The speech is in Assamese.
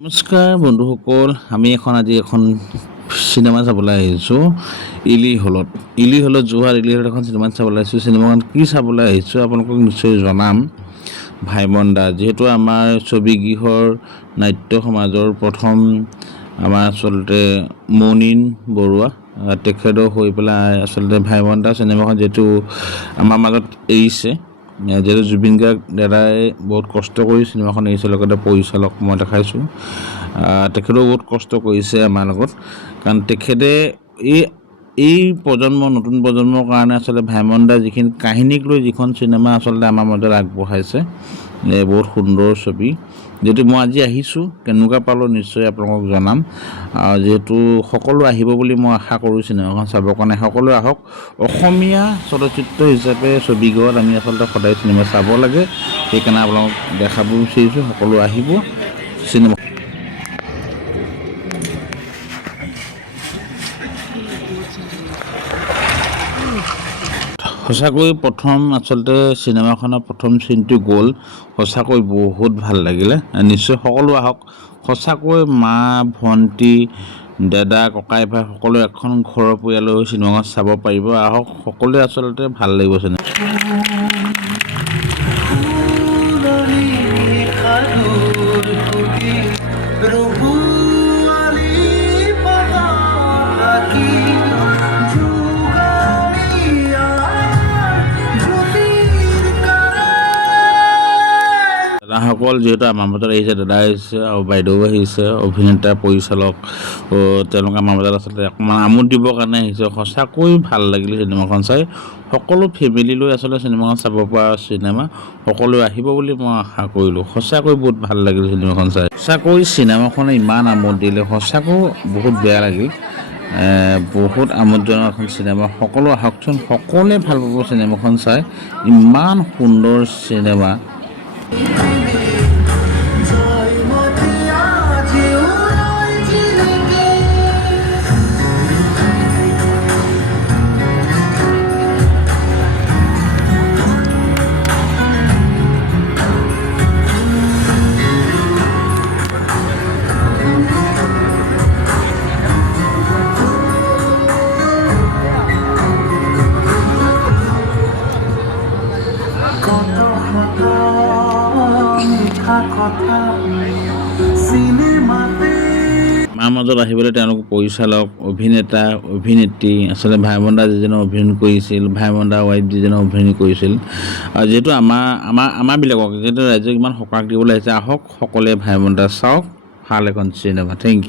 নমস্কাৰ বন্ধুসকল, আমি আজি এখন চিনেমা চাবলৈ আহিছোঁ ইলি হলত। যোৰহাট ইলি হলত এখন চিনেমা চাবলৈ আহিছোঁ। চিনেমাখন কি চাবলৈ আহিছোঁ আপোনালোকক নিশ্চয় জনাম। ভাইমন দা যিহেতু আমাৰ ছবিগৃহৰ নাট্য সমাজৰ প্ৰথম আমাৰ আচলতে মৌনীন বৰুৱা তেখেতৰ হৈ পেলাই আচলতে ভাইমন দা চিনেমাখন যিহেতু আমাৰ মাজত এৰিছে, যিহেতু জুবিন গাৰ্গ দাদাই বহুত কষ্ট কৰি চিনেমাখন এৰিছে, লগতে পৰিচালক মই দেখাইছোঁ, তেখেতেও বহুত কষ্ট কৰিছে আমাৰ লগত, কাৰণ তেখেতে এই নতুন প্ৰজন্মৰ কাৰণে আচলতে ভাইমন দাৰ যিখিনি কাহিনীক লৈ যিখন চিনেমা আচলতে আমাৰ মাজত আগবঢ়াইছে, বহুত সুন্দৰ ছবি। যিহেতু মই আজি আহিছোঁ, কেনেকুৱা পালোঁ নিশ্চয় আপোনালোকক জনাম। যিহেতু সকলো আহিব বুলি মই আশা কৰোঁ চিনেমাখন চাবৰ কাৰণে। সকলো আহক। অসমীয়া চলচ্চিত্ৰ হিচাপে ছবিগৃহত আমি আচলতে সদায় চিনেমা চাব লাগে, সেইকাৰণে আপোনালোকক দেখাব বিচাৰিছোঁ। সকলো আহিব চিনেমা। সঁচাকৈ প্ৰথম আচলতে চিনেমাখনৰ প্ৰথম চিনটো গ'ল, সঁচাকৈ বহুত ভাল লাগিলে। নিশ্চয় সকলো আহক। সঁচাকৈ মা, ভণ্টি, দাদা, ককাই, ভাই সকলো এখন ঘৰৰ পৰিয়ালৰ চিনেমাখন চাব পাৰিব। আহক সকলোৱে, আচলতে ভাল লাগিব চিনেমা। দাদাসকল যিহেতু আমাৰ মাজত আহিছে, দাদা আহিছে আৰু বাইদেউ আহিছে, অভিনেতা পৰিচালক, তেওঁলোকে আমাৰ মাজত আচলতে অকণমান আমোদ দিবৰ কাৰণে আহিছে। সঁচাকৈ ভাল লাগিলে চিনেমাখন চাই। সকলো ফেমিলি লৈ আচলতে চিনেমাখন চাব পৰা চিনেমা, সকলোৱে আহিব বুলি মই আশা কৰিলোঁ। সঁচাকৈ বহুত ভাল লাগিল চিনেমাখন চাই। সঁচাকৈ চিনেমাখনে ইমান আমোদ দিলে, সঁচাকৈ বহুত বেয়া লাগিল। বহুত আমোদজনক এখন চিনেমা। সকলো আহকচোন, সকলোৱে ভাল পাব চিনেমাখন চাই। ইমান সুন্দৰ চিনেমা। আমাৰ মাজত আহিবলৈ তেওঁলোক পৰিচালক, অভিনেতা, অভিনেত্ৰী, আচলতে ভাইমন দা যিজনে অভিনয় কৰিছিল, ভাইমন দা ৱাইফ যিজনে অভিনয় কৰিছিল, আৰু যিহেতু আমাৰবিলাকক যিহেতু ৰাইজক ইমান সকাহ দিবলৈ আহিছে, আহক সকলোৱে ভাইমন দা চাওক। ভাল এখন চিনেমা। Thank U.